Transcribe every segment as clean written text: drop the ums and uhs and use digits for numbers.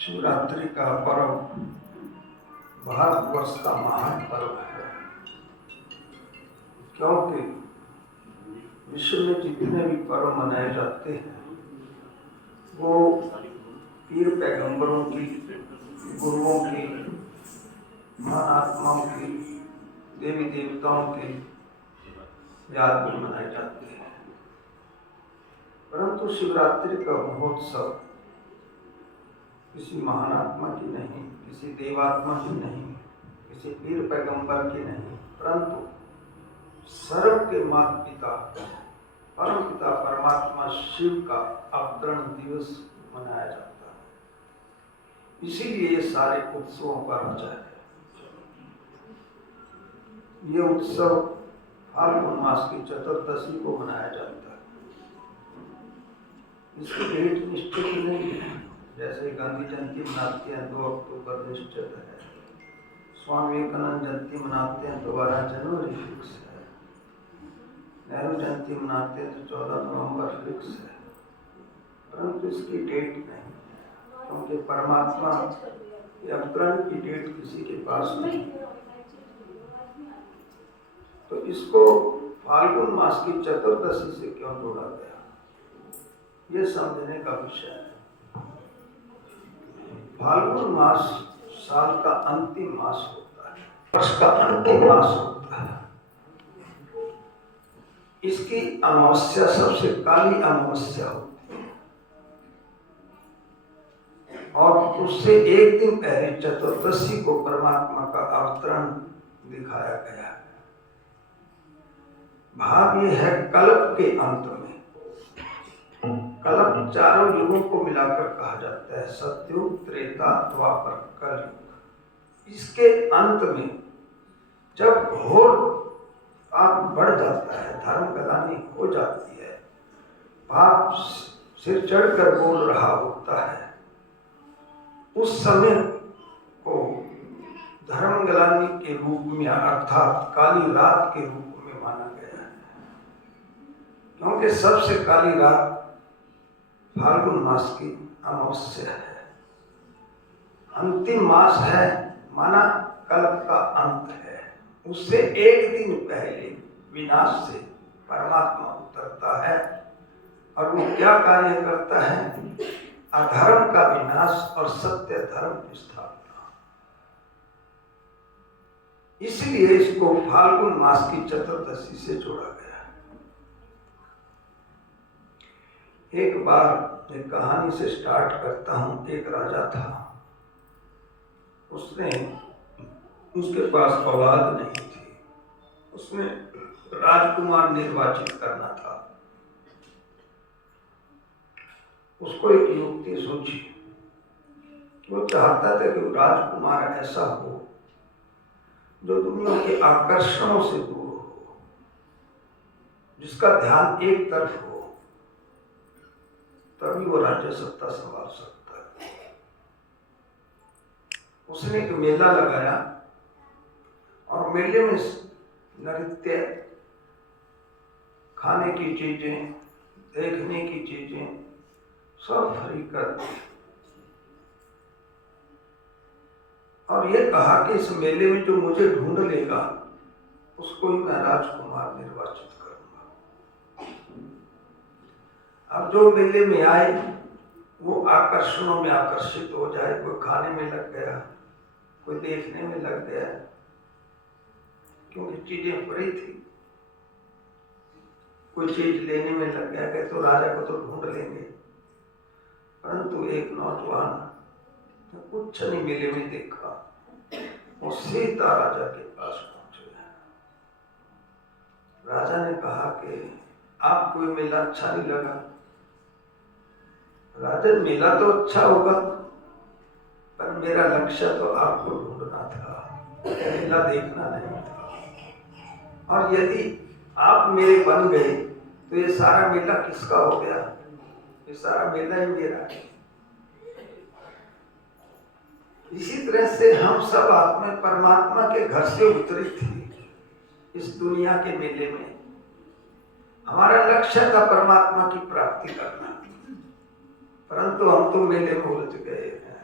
शिवरात्रि का पर्व भारतवर्ष का महान पर्व है, क्योंकि विश्व में जितने भी पर्व मनाए जाते हैं वो पीर पैगंबरों की, गुरुओं की, महात्माओं की, देवी देवताओं की याद में मनाए जाते हैं। परंतु शिवरात्रि का महोत्सव किसी महान आत्मा की नहीं, किसी देवात्मा की नहीं, किसी पीर पैगंबर की नहीं, परंतु सर्व के माता पिता परम पिता परमात्मा शिव का अवतरण दिवस मनाया जाता है। इसीलिए ये सारे उत्सवों का राजा है। ये उत्सव फाल्गुन मास की चतुर्दशी को मनाया जाता है। इसकी डेट निश्चित नहीं है, जैसे गांधी जयंती मनाते हैं 2 अक्टूबर निश्चित है, स्वामी विवेकानंद जयंती मनाते हैं 12 जनवरी फिक्स है, नेहरू जयंती मनाते हैं तो 14 नवंबर फिक्स है, परंतु इसकी डेट नहीं है, क्योंकि परमात्मा के अवतरण की डेट किसी के पास नहीं। तो इसको फाल्गुन मास की चतुर्दशी से क्यों जोड़ा गया, ये समझने का विषय है। फाल्गुन मास साल का अंतिम मास होता है, वर्ष का अंतिम मास होता है। इसकी अमावस्या सबसे काली अमावस्या होती है और उससे एक दिन पहले चतुर्दशी को परमात्मा का अवतरण दिखाया गया है। भाव ये है कल्प के अंत में, कल्प चारों युगों को मिलाकर कहा जाता है, सतयुग, त्रेता, द्वापर, कलयुग। इसके अंत में जब घोर पाप बढ़ जाता है, धर्म गलानी हो जाती है, पाप सिर चढ़कर बोल रहा होता है, उस समय को धर्म गलानी के रूप में अर्थात काली रात के रूप में माना गया है। क्योंकि सबसे काली रात फाल्गुन मास की अमावस्या है, अंतिम मास है, माना कल्प का अंत है। उससे एक दिन पहले विनाश से परमात्मा उतरता है और वो क्या कार्य करता है, अधर्म का विनाश और सत्य धर्म की स्थापना। इसलिए इसको फाल्गुन मास की चतुर्दशी से जोड़ा गया। एक बार एक कहानी से स्टार्ट करता हूं। एक राजा था, उसके पास औलाद नहीं थी, उसने राजकुमार निर्वाचित करना था। उसको एक युक्ति सोची, वो चाहता था कि राजकुमार ऐसा हो जो दुनिया के आकर्षणों से दूर हो, जिसका ध्यान एक तरफ हो, तभी वो राज्य सत्ता संभाल सकता है। उसने एक मेला लगाया और मेले में नृत्य, खाने की चीजें, देखने की चीजें सब फ्री कर दी और ये कहा कि इस मेले में जो मुझे ढूंढ लेगा उसको ही मैं राजकुमार निर्वाचित करूंगा। अब जो मेले में आए वो आकर्षणों में आकर्षित हो जाए, कोई खाने में लग गया, कोई देखने में लग गया, क्योंकि चीजें फ्री थी, कोई चीज लेने में लग गया कि तो राजा को तो ढूंढ लेंगे। परंतु एक नौजवान कुछ नहीं मेले में देखा, वो सीधा राजा के पास पहुंचे। राजा ने कहा कि आपको ये मेला अच्छा नहीं लगा? राजा, मेला तो अच्छा होगा पर मेरा लक्ष्य तो आपको ढूंढना था, मेला देखना नहीं था। और यदि आप मेरे बन गए तो ये सारा मेला किसका हो गया? ये सारा मेला ही मेरा है। इसी तरह से हम सब आत्मा परमात्मा के घर से उतरी थी इस दुनिया के मेले में। हमारा लक्ष्य था परमात्मा की प्राप्ति करना, परंतु हम तो मेले में उलझ गए हैं।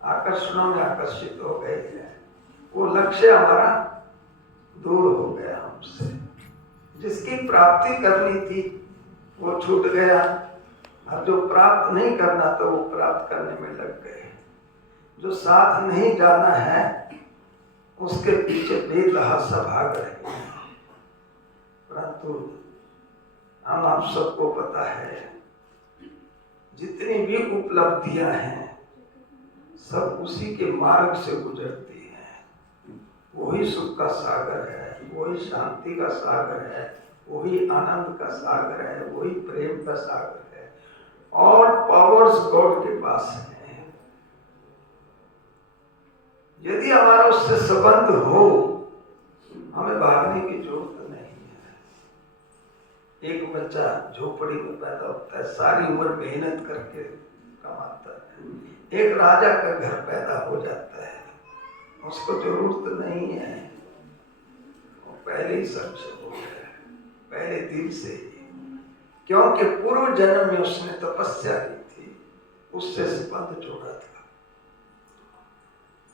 आकर्षणों में आकर्षित हो गए हैं, वो लक्ष्य हमारा दूर हो गया हमसे। जिसकी प्राप्ति करनी थी वो छूट गया, और जो प्राप्त नहीं करना था वो प्राप्त करने में लग गए। जो साथ नहीं जाना है उसके पीछे बेतहाशा भाग रहे हैं। परंतु हम आप सबको पता है, जितनी भी उपलब्धियां हैं सब उसी के मार्ग से गुजरती हैं। वही सुख का सागर है, वही शांति का सागर है, वही आनंद का सागर है, वही प्रेम का सागर है। और पावर्स गॉड के पास है। यदि हमारा उससे संबंध हो, हमें भागने की जरूरत नहीं है। एक बच्चा झोपड़ी में पैदा होता है, सारी उम्र मेहनत करके कमाता है। एक राजा का घर पैदा हो जाता है, उसको जरूरत नहीं है, वो पहले ही सबसे हो गया, पहले दिल से ही। क्योंकि पूर्व जन्म में उसने तपस्या की थी, उससे संबंध जोड़ा था।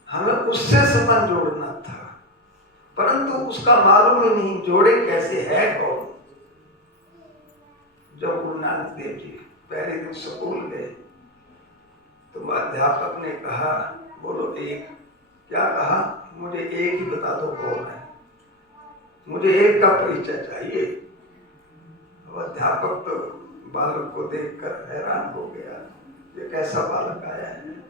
हमें उससे संबंध जोड़ना था, परंतु उसका मालूम ही नहीं जोड़े कैसे, है कौन। जब गुरु नानक देव जी पहले दिन स्कूल गए तो अध्यापक ने कहा, बोलो एक। क्या कहा? मुझे एक ही बता दो कौन है, मुझे एक का परिचय चाहिए। तो अध्यापक तो बालक को देखकर हैरान हो गया, ये कैसा बालक आया है।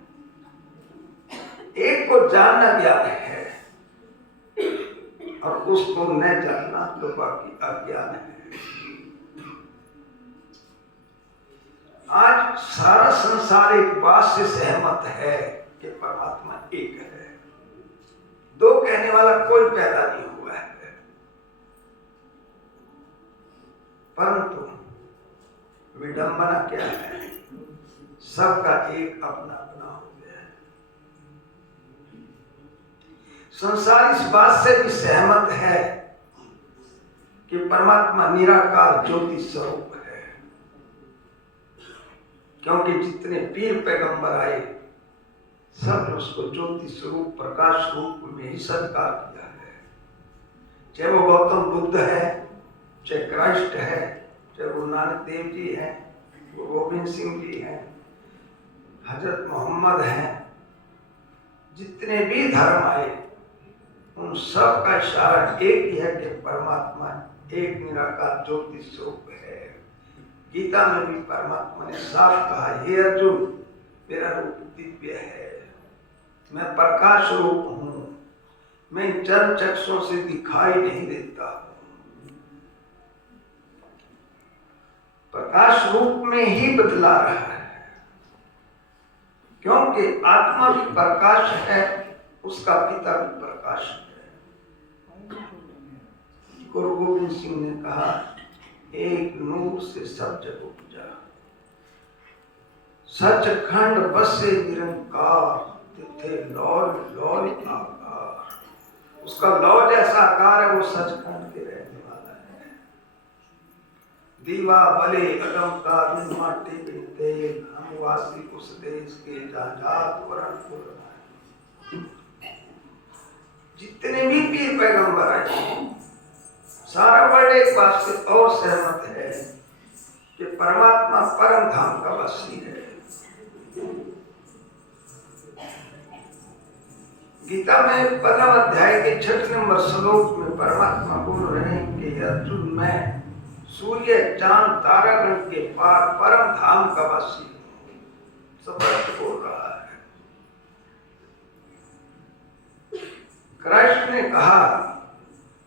एक को जानना ज्ञान है और उसको न जानना तो बाकी अज्ञान है। आज सारा संसार एक बात से सहमत है कि परमात्मा एक है। दो कहने वाला कोई पैदा नहीं हुआ है, परंतु विडंबना क्या है, सबका एक अपना अपना हो गया है। संसार इस बात से भी सहमत है कि परमात्मा निराकार ज्योति स्वरूप है। क्योंकि जितने पीर पैगंबर आए सब ने उसको ज्योति स्वरूप प्रकाश रूप में ही सत्कार किया है। चाहे वो गौतम बुद्ध है, चाहे क्राइस्ट है, चाहे गुरु नानक देव जी है, गुरु गोविंद सिंह जी हैं, हजरत मोहम्मद हैं, जितने भी धर्म आए उन सब का इशारा एक ही है कि परमात्मा एक निराकार ज्योति स्वरूप है। गीता में भी परमात्मा ने साफ कहा, हे अर्जुन मेरा रूप दिव्य है, मैं प्रकाश रूप हूं, मैं चर चक्षुओं से दिखाई नहीं देता हूं। प्रकाश रूप में ही बदला रहा है, क्योंकि आत्मा भी प्रकाश है, उसका पिता भी प्रकाश है। गुरु गोविंद सिंह ने कहा, एक नूर से सब जग उपजा, सचखंड बसे निरंकार, तिथे लौल लौल आकार। उसका लौ जैसा आकार है, वो सचखंड के रहने वाला है। दीवा भले अगम का माटी बिनते, हम वासी उस देश के जाजात वरण पुर। जितने भी पीर पैगंबर आए सारा वर्ल्ड एक बात से और सहमत है कि परमात्मा परम धाम का वासी है। गीता में 15 अध्याय के 6 नंबर श्लोक में परमात्मा बोल रहे हैं कि अर्जुन मैं सूर्य चांद तारागण के पार परम धाम का वासी हूं। स्पष्ट बोल रहा है। कृष्ण ने कहा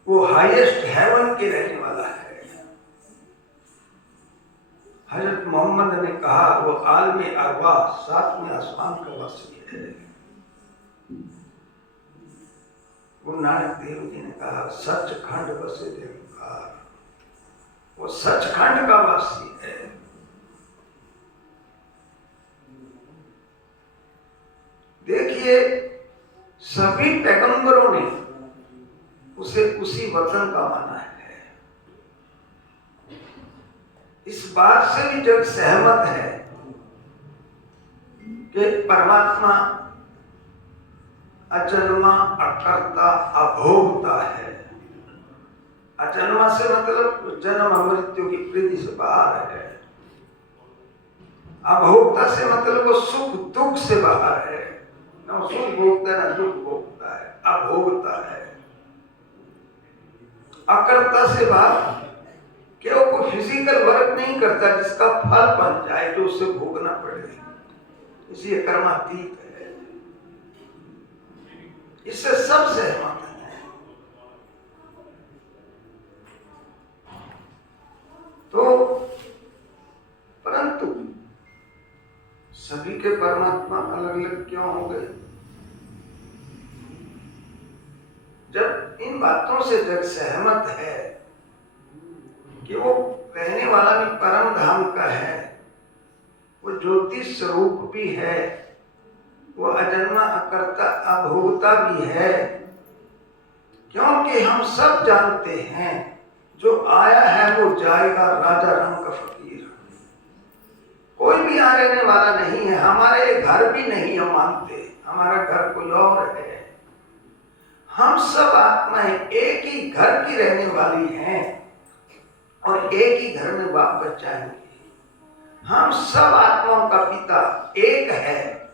वो हाईएस्ट हेवन के रहने वाला है। हजरत मोहम्मद ने कहा वो आलमी अरवा 7वें आसमान का वासी है। गुरु नानक देव जी ने कहा सचखंड बसे निरंकार, वो सचखंड का वासी है। देखिए सभी पैगंबरों ने उसे उसी वतन का माना है। इस बात से भी जग सहमत है कि परमात्मा अजन्मा, अकर्ता, अभोक्ता है। अजन्मा से मतलब जन्म मृत्यु की वृद्धि से बाहर है। अभोक्ता से मतलब वो सुख दुख से बाहर है, न सुख भोगता है न दुख भोगता है, अभोक्ता है। अकर्ता से बाहर कि वो कोई फिजिकल वर्क नहीं करता जिसका फल बन जाए, जो उसे भोगना पड़े, इसलिए कर्मातीत है। इससे सब सहमत है। तो परंतु सभी के परमात्मा अलग अलग क्यों हो गए? जब इन बातों से जग सहमत है कि वो रहने वाला भी परम धाम का है, वो ज्योति स्वरूप भी है, वो अजन्मा, अकर्ता, अभोक्ता भी है, क्योंकि हम सब जानते हैं जो आया है वो जाएगा, राजा रंग का फकीर। कोई भी यहाँ रहने वाला नहीं है। हमारे घर भी नहीं हम मानते, हमारा घर कोई और है। हम सब आत्माएं एक ही घर की रहने वाली हैं और एक ही घर में वापस जाएंगे। हम सब आत्माओं का पिता एक है,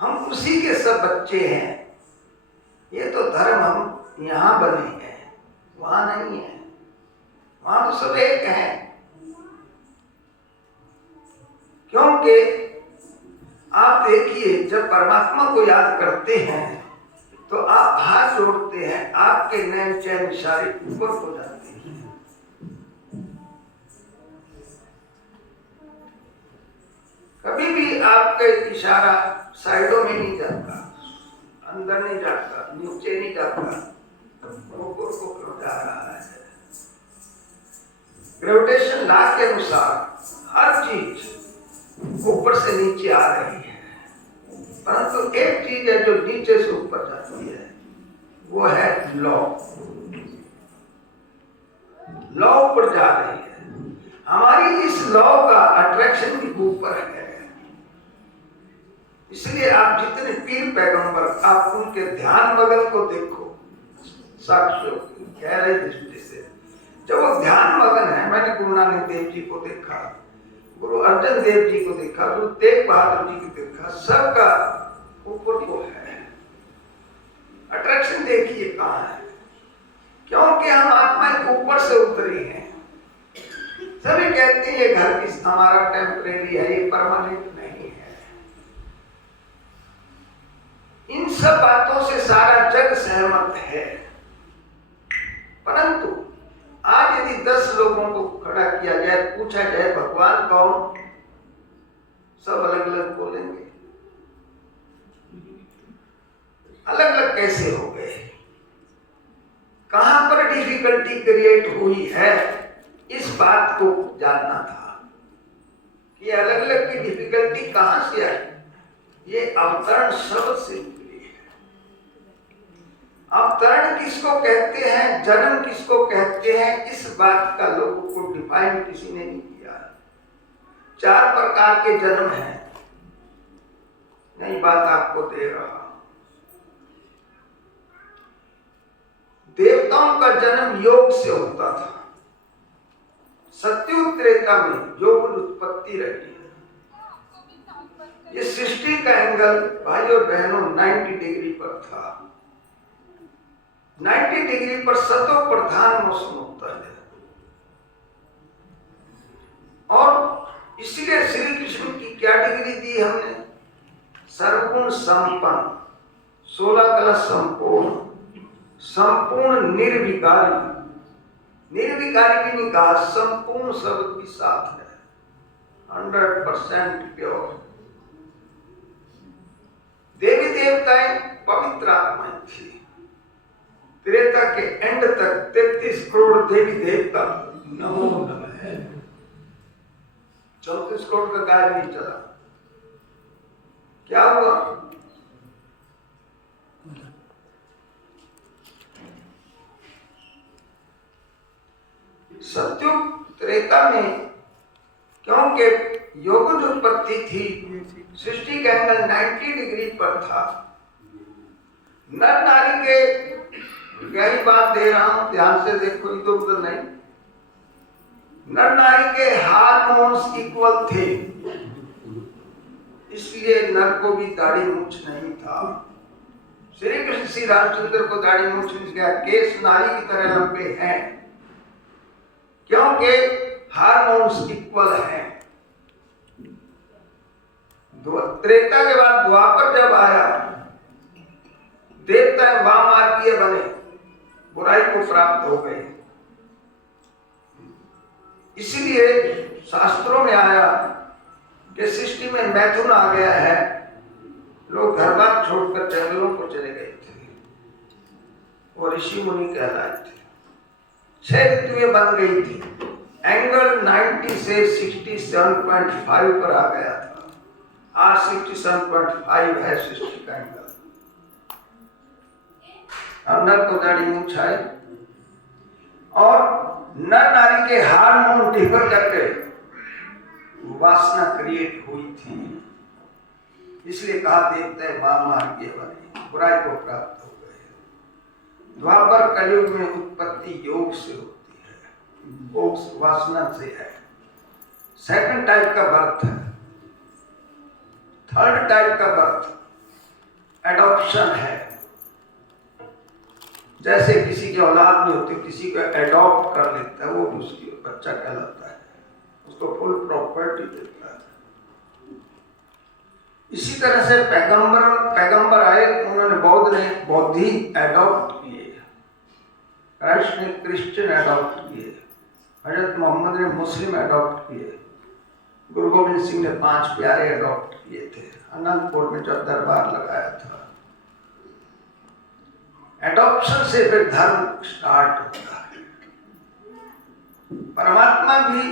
हम उसी के सब बच्चे हैं। ये तो धर्म हम यहाँ बने हैं, वहां नहीं है। वहां तो सब एक है, क्योंकि आप देखिए जब परमात्मा को याद करते हैं तो आप हाथ जोड़ते हैं, आपके नैन चैन सारे ऊपर हो जाते हैं। कभी भी आपका इशारा साइडों में नहीं जाता, अंदर नहीं जाता, नीचे नहीं जाता, ऊपर को क्यों जा रहा है? ग्रेविटेशन लॉ के अनुसार हर चीज ऊपर से नीचे आ रही है, परंतु एक चीज है जो नीचे से ऊपर जाती है, वो है लॉ। लॉ ऊपर जा रही है। हमारी इस लॉ का अट्रैक्शन भी ऊपर है। इसलिए आप जितने पीर पैगंबर, आप उनके ध्यान मगन को देखो, साक्षियों की गहरी दृष्टि से। जब वो ध्यान मगन है, मैंने गुरु नानक देव जी को देखा, गुरु अर्जन देव जी को देखा, गुरु तेग बहादुर जी को देखा, सबका ऊपर को है। अट्रैक्शन देखिए कहाँ है, क्योंकि हम आत्मा ऊपर से उतरी हैं। सभी कहते हैं ये घर किस हमारा टेम्परेरी है, ये परमानेंट नहीं है। इन सब बातों से सारा जग सहमत है। परंतु आज यदि 10 लोगों को खड़ा किया जाए, पूछा जाए भगवान कौन, सब अलग अलग बोलेंगे। अलग अलग कैसे हो गए? कहां पर डिफिकल्टी क्रिएट हुई है, इस बात को जानना था कि अलग अलग की डिफिकल्टी कहां से आई। ये अवतरण शब्द से निकली है। अवतरण किसको कहते हैं, जन्म किसको कहते हैं, इस बात का लोगों को डिफाइन किसी ने नहीं किया। 4 प्रकार के जन्म हैं, नई बात आपको दे रहा। देवताओं का जन्म योग से होता था। सत्युग त्रेता में योग उत्पत्ति रही है। ये सृष्टि का एंगल भाई और बहनों 90 डिग्री पर था। 90 डिग्री पर सतो प्रधान मौसम होता है, और इसलिए श्री कृष्ण की क्या डिग्री दी हमने? सर्वगुण संपन्न, 16 कला संपूर्ण, संपूर्ण निर्विकारी। निर्विकारी भी नहीं कहा, संपूर्ण शब्द भी साथ है, 100% प्योर। देवी देवताएं पवित्र आत्माएं थी। त्रेता के एंड तक 33 करोड़ देवी देवता नमो नमः। 34 करोड़ का कार्य नहीं चला। क्या हुआ? सत्युग त्रेता में क्योंकि योग जो उत्पत्ति थी, सृष्टि का एंगल 90 डिग्री पर था, नर नारी के, यही बात दे रहा हूं, ध्यान से देखो, इधर उधर नहीं। नर नारी के हार्मोन्स इक्वल थे, इसलिए नर को भी दाढ़ी मूछ नहीं था। श्री कृष्ण श्री रामचंद्र को दाढ़ी मूछ नहीं गया, केस नारी की तरह लंबे हैं, क्योंकि हार्मोन्स इक्वल हैं। त्रेता के बाद द्वापर जब आया, देवता वामार्गीय बने, बुराई को प्राप्त हो गए। इसलिए शास्त्रों में आया कि सृष्टि में मैथुन आ गया है, लोग घर बार छोड़कर जंगलों को चले गए थे, वो ऋषि मुनि कहलाए थे। 6 ऋतुएं बन गई थी, एंगल 90 से 67.5 पर आ गया था। आज 67.5 है सृष्टि का एंगल। अब नर को दाढ़ी मूछ आए और नर नारी के हार्मोन डिफर करके वासना क्रिएट हुई थी, इसलिए कहा देवता वामार्गीय बने, बुराई को प्राप्त हो गए। द्वापर कलयुग में उत्पत्ति योग से होती है, मोक्ष वासना से है। सेकंड टाइप का बर्थ है। थर्ड टाइप का बर्थ एडॉप्शन है। जैसे किसी की औलाद नहीं होती, किसी को एडॉप्ट कर लेता है, वो भी उसकी बच्चा कहलाता है, उसको फुल प्रॉपर्टी देता है। इसी तरह से पैगंबर आए, उन्होंने बौद्धि एडॉप्ट किए, क्राइस्ट ने क्रिश्चियन एडॉप्ट किए, हजरत मोहम्मद ने मुस्लिम एडॉप्ट किए, गुरु गोविंद सिंह ने 5 प्यारे एडॉप्ट किए थे अनंतपुर में जब दरबार लगाया था। एडॉप्शन से फिर धर्म स्टार्ट होता है। परमात्मा भी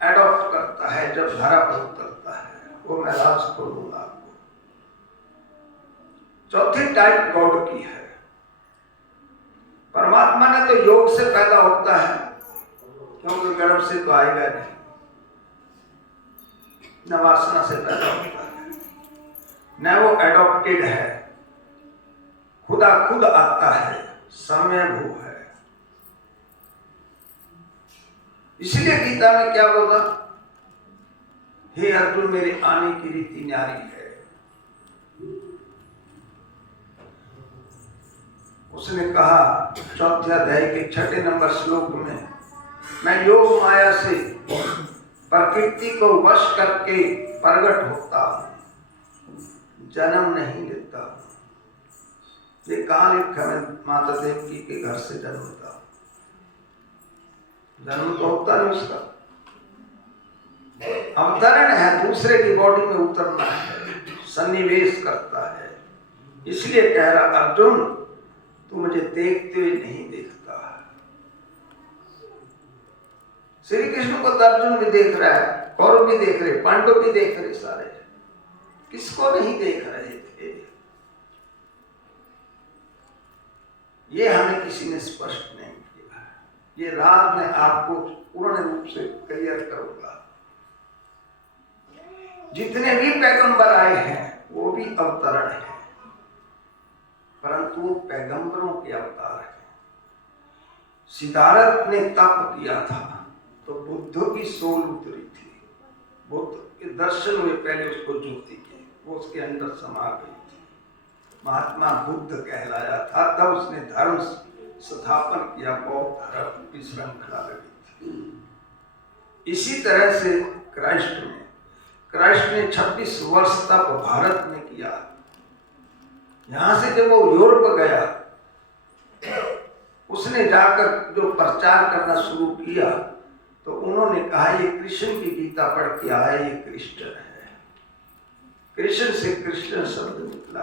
एडॉप्ट करता है जब धरा पर उतरता है, वो मैं राज खोलूंगा आपको। चौथी टाइप गॉड की है। परमात्मा ने तो योग से पैदा होता है, क्योंकि गर्भ से तो आएगा नहीं, न वासना से पैदा होता है, न वो एडॉप्टेड है, खुदा खुद आता है, समय भू है। इसलिए गीता में क्या बोला, हे अर्जुन मेरे आने की रीति न्यारी है। उसने कहा 4th अध्याय के 6 नंबर श्लोक में, मैं योग माया से प्रकृति को वश करके प्रकट होता हूं, जन्म नहीं लेता हूं। ये कहां लिखा, मैं माता देवकी के घर से जन्मता हूं, जन्म तो होता नहीं उसका, अवतरण है, दूसरे की बॉडी में उतरना है, सन्निवेश करता है। इसलिए कह रहा अर्जुन तू मुझे देखते हुए नहीं देखता। श्री कृष्ण को तो अर्जुन भी देख रहा है, कौरव भी देख रहे, पांडव भी देख रहे, सारे किसको नहीं देख रहे थे, ये हमें किसी ने स्पष्ट नहीं किया। ये रात में आपको पूर्ण रूप से क्लियर करूंगा। जितने भी पैगंबर आए हैं वो भी अवतरण है, परंतु पैगंबरों के अवतार है। सिद्धार्थ ने तप किया था तो बुद्ध की सोल उतरी थी, बुद्ध के दर्शन हुए, पहले उसको ज्योति की, वो उसके अंदर समा गई थी, महात्मा बुद्ध कहलाया था। तब उसने धर्म स्थापन किया, बौद्ध धर्म की श्रृंखला लगी थी। इसी तरह से क्राइस्ट ने 26 वर्ष तक भारत में किया। यहां से जब वो यूरोप गया, उसने जाकर जो प्रचार करना शुरू किया तो उन्होंने कहा ये कृष्ण की गीता पढ़ के आया, ये क्रिश्चियन है। कृष्ण से क्रिश्चियन शब्द निकला,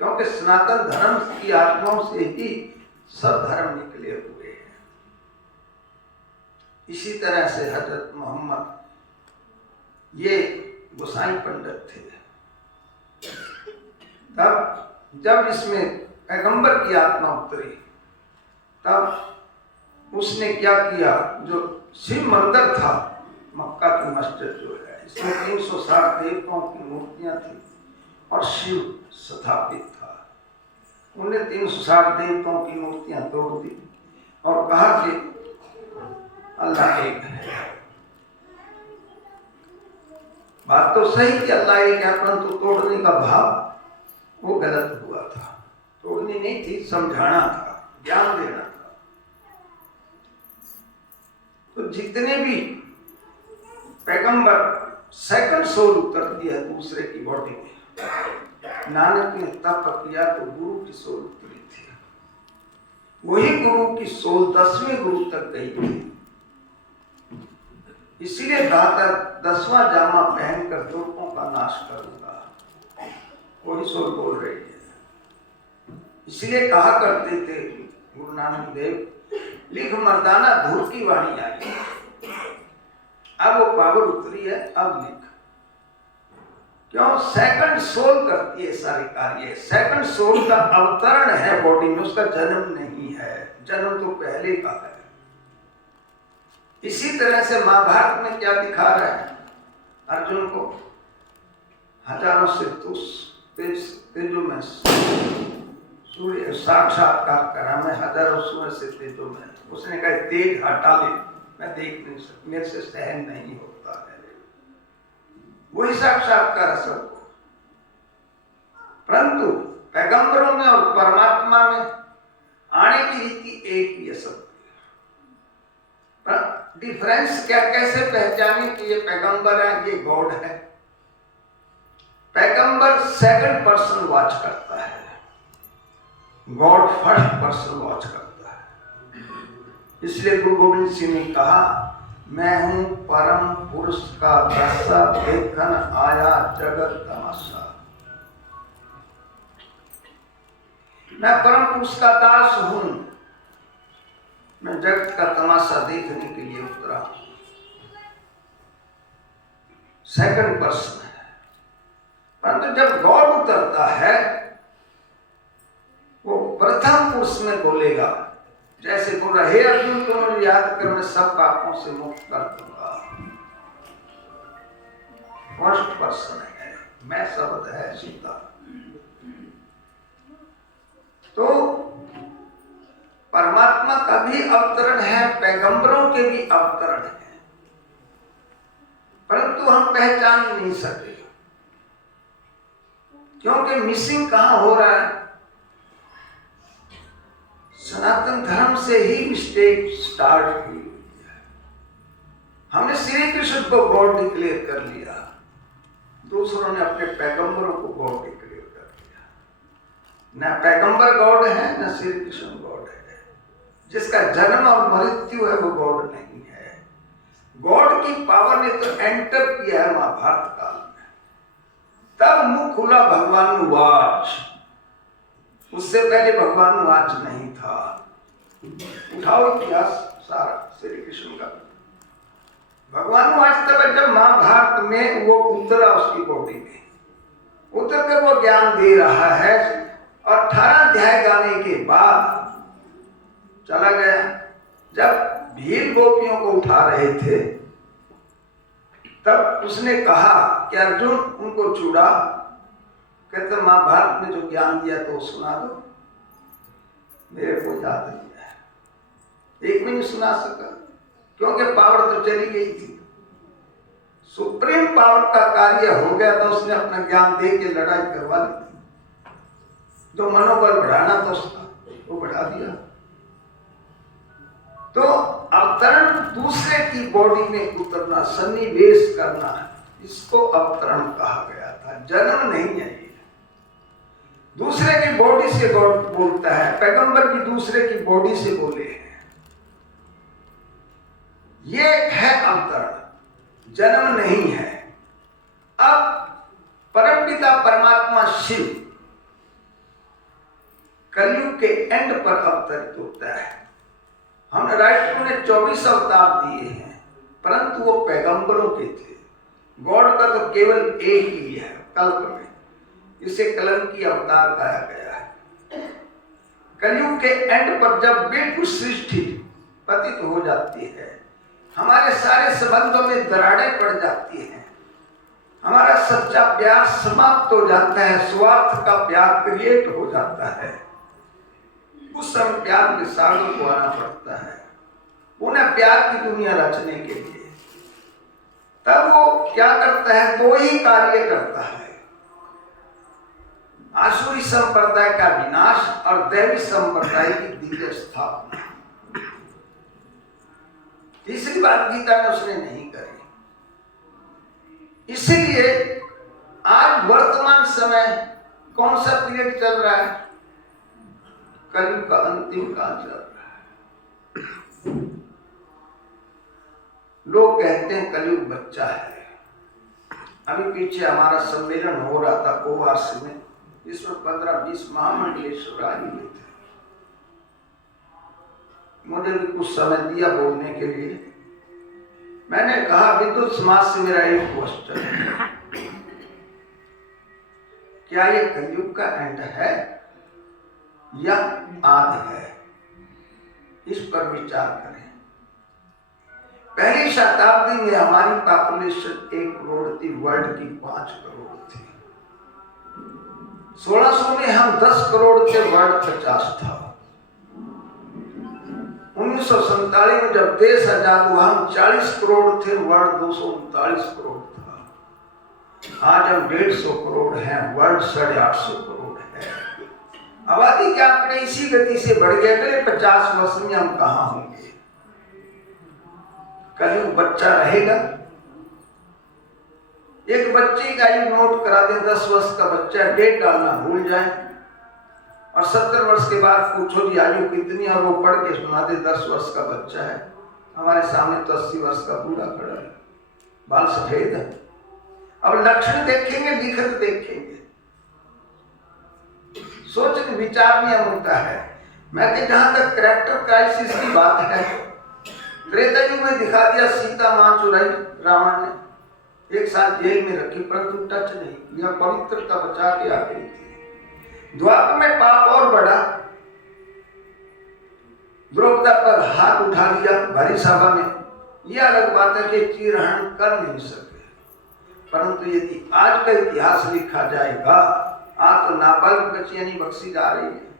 क्योंकि सनातन धर्म की आत्माओं से ही सब धर्म निकले हुए हैं। इसी तरह से हजरत मोहम्मद, ये गोसाई पंडित थे। तब जब इसमें पैगंबर की आत्मा उतरी, तब उसने क्या किया, जो शिव मंदिर था, मक्का की मस्जिद जो है, इसमें 360 देवताओं की मूर्तियां थी और शिव स्थापित था। उन्हें 360 देवताओं की मूर्तियां तोड़ दी और कहा कि अल्लाह एक है। बात तो सही कि अल्लाह एक है, परंतु तोड़ने का भाव वो गलत हुआ था। तोड़नी नहीं थी, समझाना था, ज्ञान देना था। तो जितने भी पैगंबर सेकंड सोल उतर दिया दूसरे की बॉडी में, नानक ने तप किया तो गुरु की सोल उतरी थी। वही गुरु की सोल 10वें गुरु तक गई थी। इसीलिए कहा था 10वां जामा पहनकर दुर्गों का नाश करूंगा। वही सोल बोल रही है। इसलिए कहा करते थे गुरु नानक देव, लिख मर्दाना धूल की वाणी आई। अब वो पावर उतरी है, अब लिख। क्यों? सेकंड सोल करती है सारे कार्य। सेकंड सोल का अवतरण है बॉडी में, उसका जन्म नहीं है। जन्म तो पहले का है। इसी तरह से महाभारत में क्या दिखा रहा है? अर्जुन को हजारों से तेजो में सूर्य साक्षात्कार करा, मैं हजारों सूर्य से तेजो में। उसने कहा तेज हटा ले, मैं देख नहीं सकता, मेरे से सहन नहीं होता है। वही साक्षात्कार सबको। परंतु पैगंबरों में और परमात्मा में आने की रीति एक ही है सबकी। डिफरेंस क्या, कैसे पहचाने कि ये पैगंबर है, ये गॉड है? पैगंबर सेकंड पर्सन वॉच करता है, गॉड फर्स्ट पर्सन वॉच करता है। इसलिए गुरु गोविंद सिंह ने कहा, मैं हूं परम पुरुष का दशा, देखन आया जगत तमाशा। मैं परम पुरुष का दास हूं, मैं जगत का तमाशा देखने के लिए उतरा। सेकंड पर्सन है। परंतु जब गॉड उतरता है वो प्रथम पुरुष में बोलेगा। जैसे बोल रहा, हे अर्जुन तुम याद कर, मैं सब पापों से मुक्त कर दूंगा। फर्स्ट पर्सन है, मैं शब्द है सीता। तो परमात्मा का भी अवतरण है, पैगंबरों के भी अवतरण है, परंतु हम पहचान नहीं सके। क्योंकि मिसिंग कहां हो रहा है? सनातन धर्म से ही मिस्टेक स्टार्ट हुई है। हमने श्री कृष्ण को गॉड डिक्लेयर कर लिया, दूसरों ने अपने पैगंबरों को गॉड डिक्लेयर कर दिया। न पैगंबर गॉड है, न श्री कृष्ण गॉड है। जिसका जन्म और मृत्यु है वो गॉड नहीं है। गॉड की पावर ने तो एंटर किया है महाभारत काल में, तब मुख खुला भगवान वाच। उससे पहले भगवान वाच नहीं था। उठाओ इतिहास सारा श्री कृष्ण का। भगवान वाच तब जब महाभारत में वो उतरा, उसकी बॉडी में उतर कर वो ज्ञान दे रहा है। और 18 अध्याय गाने के बाद चला गया। जब भील गोपियों को उठा रहे थे तब उसने कहा कि अर्जुन उनको छुड़ा। कहते महाभारत में जो ज्ञान दिया तो सुना दो, मेरे को याद नहीं है। एक भी नहीं सुना सका, क्योंकि पावर तो चली गई थी। सुप्रीम पावर का कार्य हो गया तो उसने अपना ज्ञान दे के लड़ाई करवा ली थी। जो मनोबल बढ़ाना था उसका, वो बढ़ा दिया। तो अवतरण दूसरे की बॉडी में उतरना, सन्निवेश करना, इसको अवतरण कहा गया था। जन्म नहीं है। दूसरे की बॉडी से गॉड बोलता है, पैगंबर भी दूसरे की बॉडी से बोले हैं। ये है अवतरण, जन्म नहीं है। अब परमपिता परमात्मा शिव कलयुग के एंड पर अवतरित होता है। हमने राइटर ने 24 अवतार दिए हैं, परंतु वो पैगंबरों के थे। गॉड का तो केवल एक ही है कल्प में। इसे कलंकी अवतार कहा गया है। कलयुग के एंड पर जब बिल्कुल सृष्टि पतित हो जाती है, हमारे सारे संबंधों में दरारें पड़ जाती हैं, हमारा सच्चा प्यार समाप्त हो जाता है, स्वार्थ का प्यार क्रिएट हो जाता है, उस समय प्यार के सागर को आना पड़ता है, उन्हें प्यार की दुनिया रचने के लिए। तब वो क्या करता है, दो ही कार्य करता है, आसुरी संप्रदाय का विनाश और दैवी संप्रदाय की दिव्य स्थापना। तीसरी बात गीता में उसने नहीं करी। इसीलिए आज वर्तमान समय कौन सा पीरियड चल रहा है, कलयुग का अंतिम काल चल रहा है। लोग कहते हैं कलयुग बच्चा है। अभी पीछे हमारा सम्मेलन हो रहा था ओवासी में, जिसमें 15-20 महामंडलेश्वर आए हुए थे। मुझे भी कुछ समय दिया बोलने के लिए। मैंने कहा विद्युत समाज से मेरा एक क्वेश्चन है, क्या ये कलयुग का एंड है या आद है? इस पर विचार करें। पहली शताब्दी में हमारी पॉपुलेशन 1 करोड़ थी, वर्ल्ड की 5 करोड़ थी। 1600 में हम 10 करोड़ थे, वर्ल्ड 50 था। 1947 में जब देश आजाद हुआ हम 40 करोड़ थे, वर्ल्ड 239 करोड़ था। आज हम 150 करोड़ हैं, वर्ल्ड 850 करोड़ है। आबादी के आंकड़े इसी गति से बढ़ गए। अगले 50 वर्ष में हम कहां होंगे? कलयुग बच्चा रहेगा। एक बच्चे का आयु नोट करा दे, 10 वर्ष का बच्चा, डेट डालना भूल जाए और 70 वर्ष के बाद पूछो जी आयु कितनी, और वो पढ़ के सुना दे 10 वर्ष का बच्चा है। हमारे सामने तो 80 वर्ष का बूढ़ा खड़ा है, बाल सफेद है। अब लक्षण देखेंगे, लिखत देखेंगे, सोच विचार नहीं होता है। मैं कि जहां तक कैरेक्टर क्राइसिस की बात है, त्रेता युग में दिखा दिया, सीता मां चुराई रावण ने, 1 साल जेल में रखी, परंतु टच नहीं किया, पवित्रता बचा के आ गई थी। द्वापर में पाप और बढ़ा, द्रौपदी पर हाथ उठा लिया भरी सभा में। यह अलग बात है कि चीरहरण कर नहीं सके, परंतु यदि आज का इतिहास लिखा जाएगा, आज तो नाबालिग बच्चियां नहीं बख्शी जा रही है।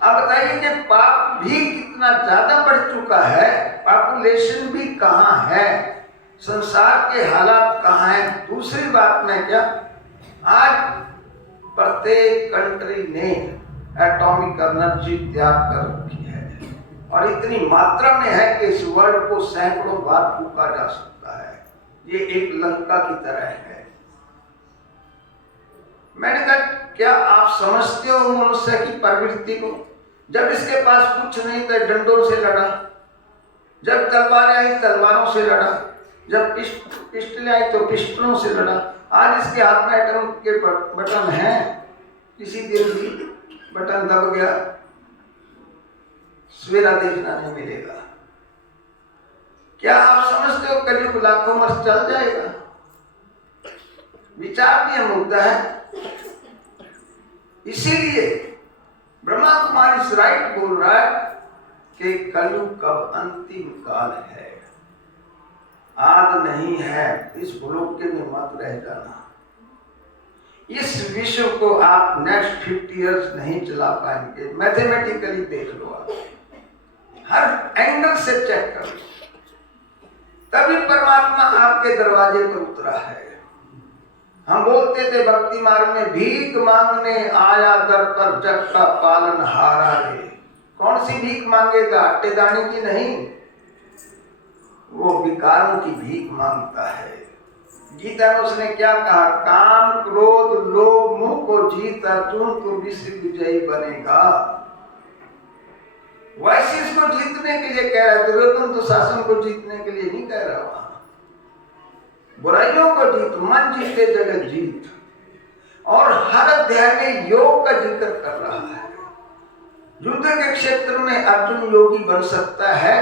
अब बताइए कि पाप भी कितना ज्यादा बढ़ चुका है, पॉपुलेशन भी कहां है, संसार के हालात कहां हैं। दूसरी बात में क्या, आज प्रत्येक कंट्री ने एटॉमिक एनर्जी तैयार कर रखी है और इतनी मात्रा में है कि इस वर्ल्ड को सैकड़ों बार फूका जा सकता है। ये एक लंका की तरह है। मैंने कहा क्या आप समझते हो मनुष्य की प्रवृत्ति को? जब इसके पास कुछ नहीं था डंडों से लड़ा, जब तलवारें आई तलवारों से लड़ा, जब पिस्टलें आई तो पिस्टलों से लड़ा। आज इसके हाथ में एटम के बटन हैं, किसी दिन भी बटन दब गया सवेरा देखना नहीं मिलेगा। क्या आप समझते हो कलयुग लाखों वर्ष चल जाएगा? विचार भी मुद्दा है। इसीलिए ब्रह्मा कुमारी इस राइट बोल रहा है कि कलयुग कब अंतिम काल है, आद नहीं है। इस भुलक्के में मत रह जाना। इस विश्व को आप नेक्स्ट 50 इयर्स नहीं चला पाएंगे। मैथमेटिकली देख लो, आप हर एंगल से चेक कर लो, तभी परमात्मा आपके दरवाजे पर उतरा है। हम बोलते थे भक्ति मार्ग में, भीख मांगने आया दर पर जग का पालन हारा रे। कौन सी भीख मांगेगा? आटे दाने की नहीं, वो विकारों की भीख मांगता है। गीता में उसने क्या कहा? काम क्रोध लोभ मोह को जीत अर्जुन तो विश्व विजयी बनेगा। वैसे इसको जीतने के लिए कह रहा है, दुर्योधन तो शासन को जीतने के लिए नहीं कह रहा। वहां बुराइयों को जीत, मन जीते जगत जीत। और हर अध्याय में योग का जिक्र कर रहा है। युद्ध के क्षेत्र में अर्जुन योगी बन सकता है,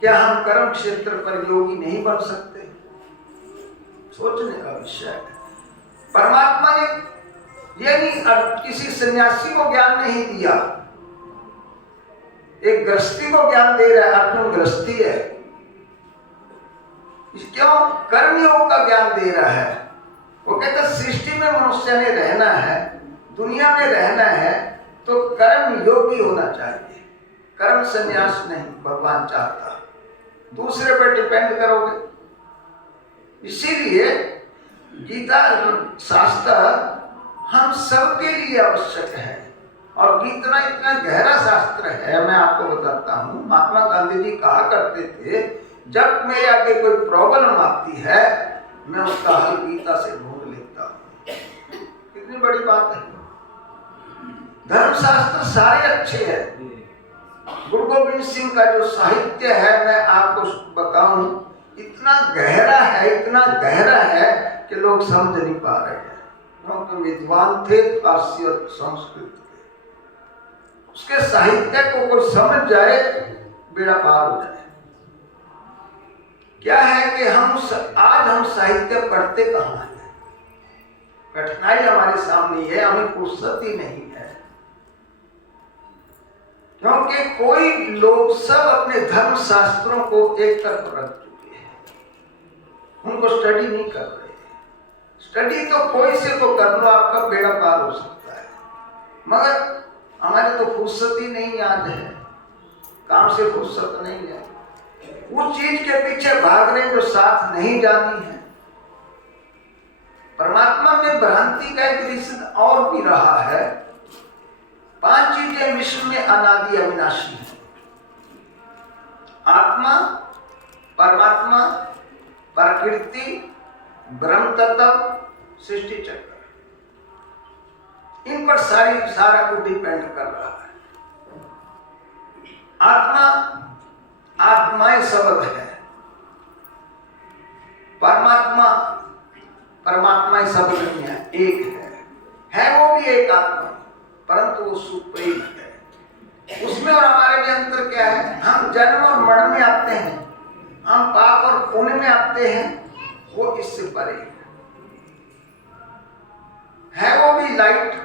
क्या हम कर्म क्षेत्र पर योगी नहीं बन सकते? सोचने का विषय है। परमात्मा ने ये नहीं किसी सन्यासी को ज्ञान नहीं दिया, एक गृहस्थी को ज्ञान दे रहा है। अर्जुन गृहस्थी है, क्यों? कर्मयोग का ज्ञान दे रहा है। वो कहता सृष्टि में मनुष्य ने रहना है, दुनिया में रहना है, तो कर्म योगी होना चाहिए, कर्म संन्यास नहीं भगवान चाहता, दूसरे पर डिपेंड करोगे। इसीलिए गीता शास्त्र हम सबके लिए आवश्यक है। और गीता इतना गहरा शास्त्र है, मैं आपको बताता हूँ। महात्मा गांधी जी कहा करते थे, जब मेरे आगे कोई प्रॉब्लम आती है मैं उसका हल गीता से ढूंढ लेता हूँ। कितनी बड़ी बात है। धर्मशास्त्र सारे अच्छे हैं। गुरु गोविंद सिंह का जो साहित्य है, मैं आपको बताऊं, इतना गहरा है, इतना गहरा है कि लोग समझ नहीं पा रहे हैं, क्योंकि विद्वान थे फारसी और संस्कृत के। उसके साहित्य को कोई समझ जाए, बेड़ा पार हो जाए। क्या है कि आज हम साहित्य पढ़ते कहाँ हैं? कठिनाई हमारे सामने है, हमें फुर्सत ही नहीं है, क्योंकि कोई लोग सब अपने धर्म शास्त्रों को एक तरफ रख चुके हैं, उनको स्टडी नहीं कर रहे। स्टडी तो कोई से तो कर लो, आपका बेड़ा पार हो सकता है, मगर हमारे तो फुर्सत ही नहीं आज है, काम से फुर्सत नहीं है। उस चीज के पीछे भाग रहे जो साथ नहीं जानी है। परमात्मा में भ्रांति का एक रीजन और भी रहा है। 5 चीजें विश्व में अनादि अविनाशी हैं: आत्मा, परमात्मा, प्रकृति, ब्रह्म तत्व, सृष्टि चक्र। इन पर सारा कुछ डिपेंड कर रहा है। आत्मा, आत्माएं शब्द है। परमात्मा, परमात्माएं शब्द नहीं है, एक है वो भी एक आत्मा, परंतु वो सुप्रीम है। उसमें और हमारे में अंतर क्या है? हम जन्म और मरण में आते हैं, हम पाप और पुण्य में आते हैं, वो इससे परे है। वो भी लाइट,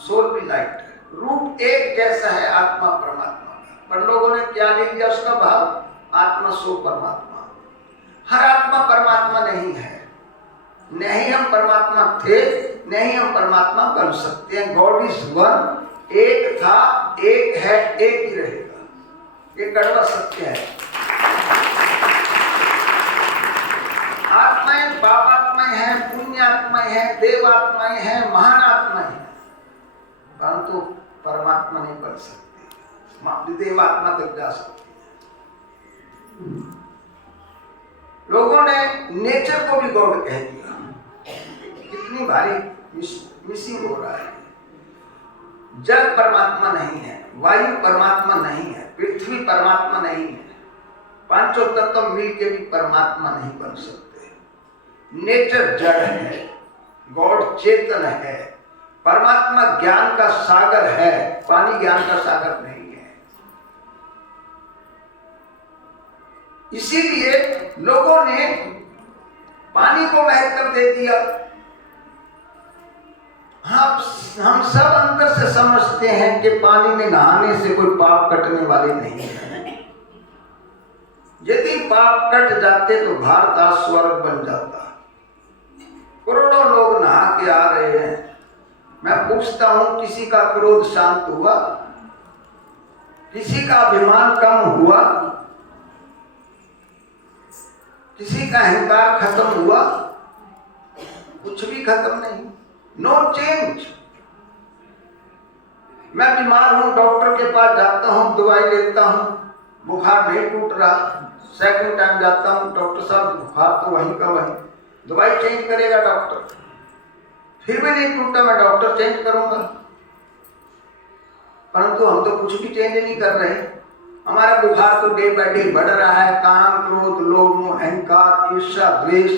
सोल भी लाइट है, रूप एक जैसा है आत्मा परमात्मा का। पर लोगों ने क्या ले लिया उसका भाव? आत्मा सो परमात्मा। हर आत्मा परमात्मा नहीं है, नहीं हम परमात्मा थे, नहीं हम परमात्मा बन सकते हैं। गॉड इज वन, एक था, एक है, एक ही रहेगा। ये कड़वा सत्य है। आत्माएं पापात्माएं हैं, पुण्यात्माएं हैं, देवात्माएं हैं, महान आत्माएं हैं, परंतु परमात्मा नहीं बन सकती। देवात्मा तक जा सकती है। लोगों ने नेचर को भी गॉड कह दिया। कितनी भारी मिसिंग हो रहा है। जल परमात्मा नहीं है, वायु परमात्मा नहीं है, पृथ्वी परमात्मा नहीं है, पांचों तत्व मिल के भी परमात्मा नहीं बन सकते। नेचर जड़ है, गॉड चेतन है, परमात्मा ज्ञान का सागर है, पानी ज्ञान का सागर नहीं है। इसीलिए लोगों ने पानी को महत्व दे दिया। हम सब अंदर से समझते हैं कि पानी में नहाने से कोई पाप कटने वाले नहीं है। यदि पाप कट जाते तो भारत आज स्वर्ग बन जाता। करोड़ों लोग नहा के आ रहे हैं। मैं पूछता हूं, किसी का क्रोध शांत हुआ? किसी का अभिमान कम हुआ? किसी का अहंकार खत्म हुआ? कुछ भी खत्म नहीं। No change. मैं बीमार हूं, डॉक्टर के पास जाता हूं, दवाई लेता हूं, बुखार नहीं टूट रहा। सेकंड टाइम जाता हूं, डॉक्टर साहब बुखार तो वहीं का वहीं, दवाई चेंज करेगा डॉक्टर, फिर भी नहीं टूटा, मैं डॉक्टर चेंज करूंगा। परंतु हम तो कुछ भी चेंज नहीं कर रहे। हमारा बुखार तो डे बाय डे बढ़ रहा है। काम, क्रोध, लोभ, मोह, अहंकार, ईर्ष्या, द्वेष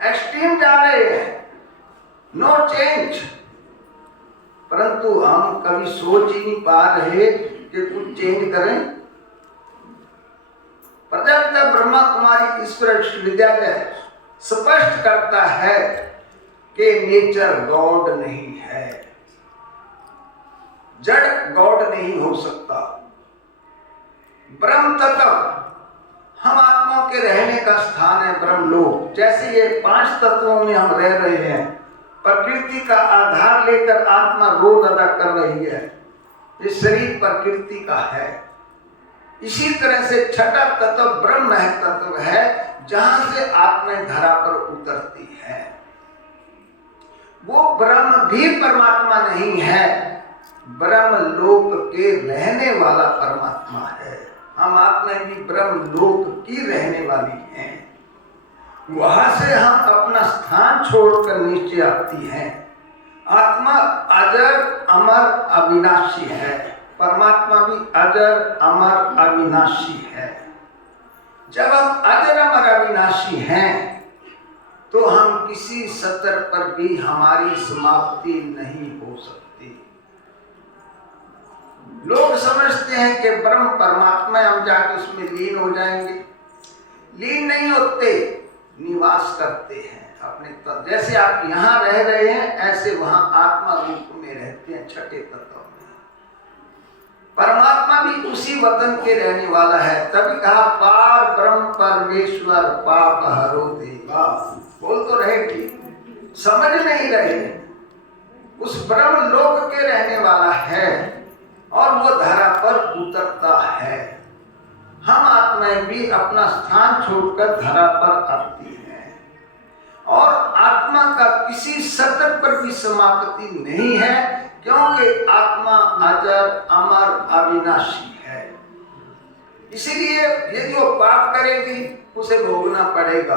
एक्सट्रीम जा रहे हैं। No change. परंतु हम कभी सोच ही नहीं पा रहे कि कुछ चेंज करें। प्रजापिता ब्रह्मा कुमारी ईश्वर विश्वविद्यालय स्पष्ट करता है कि नेचर गॉड नहीं है, जड़ गॉड नहीं हो सकता। ब्रह्म तत्व हम आत्माओं के रहने का स्थान है, ब्रह्मलोक। जैसे ये 5 तत्वों में हम रह रहे हैं, प्रकृति का आधार लेकर आत्मा रोल अदा कर रही है। ये शरीर प्रकृति का है। इसी तरह से छठा तत्व ब्रह्म है, तत्व है जहां से आत्मा धरा पर उतरती है। वो ब्रह्म भी परमात्मा नहीं है, ब्रह्म लोक के रहने वाला परमात्मा है। हम आत्मा भी ब्रह्म लोक की रहने वाली हैं। वहां से हम अपना स्थान छोड़कर नीचे आती हैं। आत्मा अजर अमर अविनाशी है, परमात्मा भी अजर अमर अविनाशी है। जब हम अजर अमर अविनाशी हैं तो हम किसी स्तर पर भी हमारी समाप्ति नहीं हो सकती। लोग समझते हैं कि ब्रह्म परमात्मा, हम जाके उसमें लीन हो जाएंगे। लीन नहीं होते, निवास करते हैं अपने तत्व। जैसे आप यहाँ रह रहे हैं ऐसे वहां आत्मा रूप में रहते हैं छठे तत्व में। परमात्मा भी उसी वतन के रहने वाला है। तभी कहा पार ब्रह्म परमेश्वर पाप हरो देवा। बोल तो रहे ठीक, समझ नहीं रहे। उस ब्रह्म लोक के रहने वाला है और वो धरा पर उतरता है। हम आत्माएं भी अपना स्थान छोड़कर धरा पर आती हैं और आत्मा का किसी स्तर पर भी समाप्ति नहीं है, क्योंकि आत्मा अजर अमर अविनाशी है। इसीलिए यदि वो पाप करेगी उसे भोगना पड़ेगा,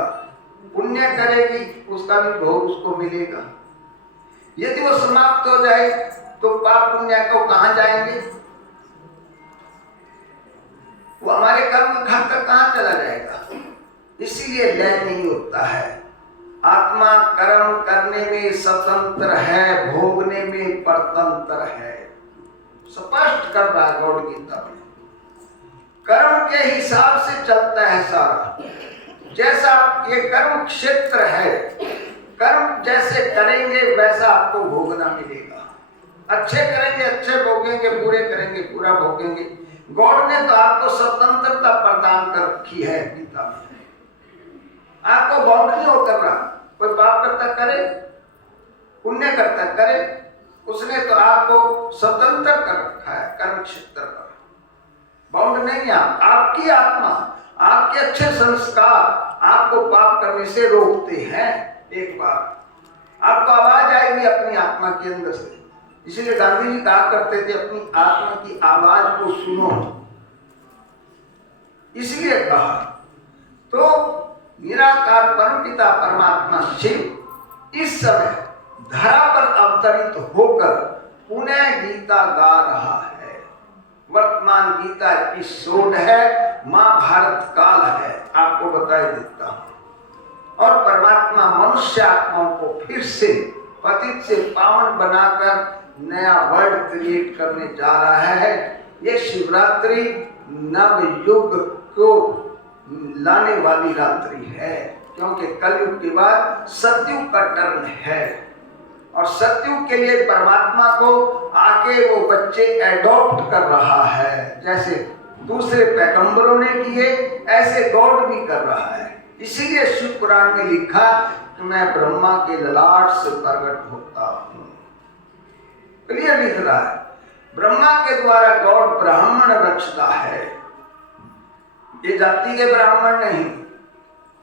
पुण्य करेगी उसका भी भोग उसको मिलेगा। यदि वो समाप्त हो जाए तो पाप पुण्य को कहां जाएंगे? वो हमारे कर्म खाकर कहां चला जाएगा? इसीलिए लय नहीं होता है। आत्मा कर्म करने में स्वतंत्र है, भोगने में परतंत्र है। स्पष्ट कर रहा है गौड़ गीता में। कर्म के हिसाब से चलता है सारा। जैसा ये कर्म क्षेत्र है, कर्म जैसे करेंगे वैसा आपको भोगना मिलेगा। अच्छे करेंगे अच्छे भोगेंगे, बुरे करेंगे बुरा भोगेंगे। गॉड ने तो आपको स्वतंत्रता प्रदान कर रखी है गीता में। आपको बाउंड नहीं हो कर रहा। कोई पाप करता करे, पुण्य करता करे, उसने तो आपको स्वतंत्र कर रखा है कर्म क्षेत्र पर। बाउंड नहीं है। आपकी आत्मा, आपके अच्छे संस्कार आपको पाप करने से रोकते हैं। एक बार आपको आवाज आएगी अपनी आत्मा के अंदर से। इसलिए गांधी जी कहा करते थे अपनी आत्मा की आवाज को सुनो। इसलिए कहा तो निराकार परमपिता परमात्मा शिव इस समय धरा पर अवतरित होकर पुनः गीता गा रहा है। वर्तमान गीता एपिसोड है, महाभारत काल है, आपको बता देता हूं। और परमात्मा मनुष्य आत्माओं को फिर से पतित से पावन बनाकर नया वर्ल्ड क्रिएट करने जा रहा है। ये शिवरात्रि नव युग को लाने वाली रात्रि है, क्योंकि कलयुग के बाद सतयुग का टर्न है। और सतयुग के लिए परमात्मा को आके वो बच्चे एडॉप्ट कर रहा है। जैसे दूसरे पैगंबरों ने किए ऐसे गॉड भी कर रहा है। इसीलिए शिव पुराण में लिखा कि मैं ब्रह्मा के ललाट से प्रकट होता हूं। क्लियर लिख रहा है, ब्रह्मा के द्वारा गॉड ब्राह्मण रचता है। ये जाति के ब्राह्मण नहीं,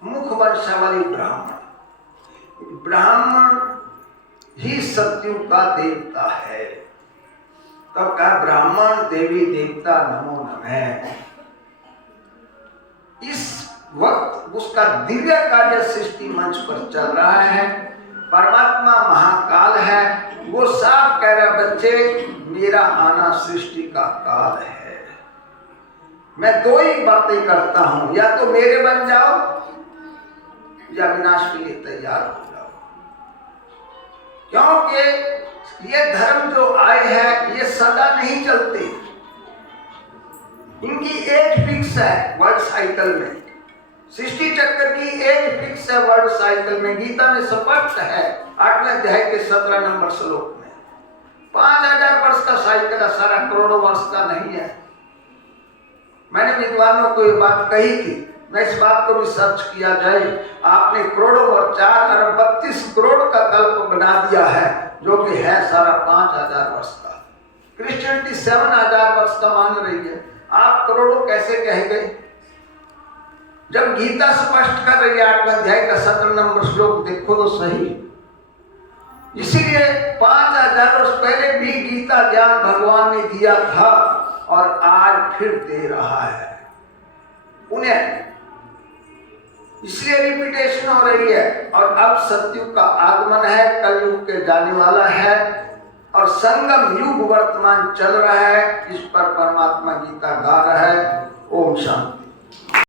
मुख वंशावली ब्राह्मण। ब्राह्मण ही सत्युग का देवता है। तब कहा ब्राह्मण देवी देवता नमो नमः। इस वक्त उसका दिव्य कार्य सृष्टि मंच पर चल रहा है। परमात्मा महाकाल है। वो साफ कह रहा बच्चे मेरा आना सृष्टि का काल है। मैं दो ही बातें करता हूं, या तो मेरे बन जाओ या विनाश के लिए तैयार हो जाओ। क्योंकि ये धर्म जो आए हैं ये सदा नहीं चलते। इनकी एज फिक्स है वर्ल्ड साइकिल में। सृष्टि चक्र की एज फिक्स है वर्ल्ड साइकिल में। गीता में स्पष्ट है 8वें अध्याय के 17 नंबर श्लोक में। 5000 वर्ष का साइकिल है, सारा करोड़ों वर्ष का नहीं है। मैंने विद्वानों को ये बात कही थी मैं इस बात को भी सर्च किया जाए, आपने करोड़ों और 4 अरब 32 करोड़ का कल्प बना दिया है, जो कि है सारा 5000 वर्ष का। क्रिश्चियनिटी 7000 वर्ष का मान रही है, आप करोड़ों कैसे कह गए? जब गीता स्पष्ट कर रही है 8वें अध्याय का 17 नंबर श्लोक देखो तो सही। इसीलिए 5000 वर्ष पहले भी गीता ज्ञान भगवान ने दिया था और आज फिर दे रहा है उन्हें, इसलिए रिपीटेशन हो रही है। और अब सतयुग का आगमन है, कलयुग के जाने वाला है और संगम युग वर्तमान चल रहा है। इस पर परमात्मा गीता गा रहा है। ओम शांति।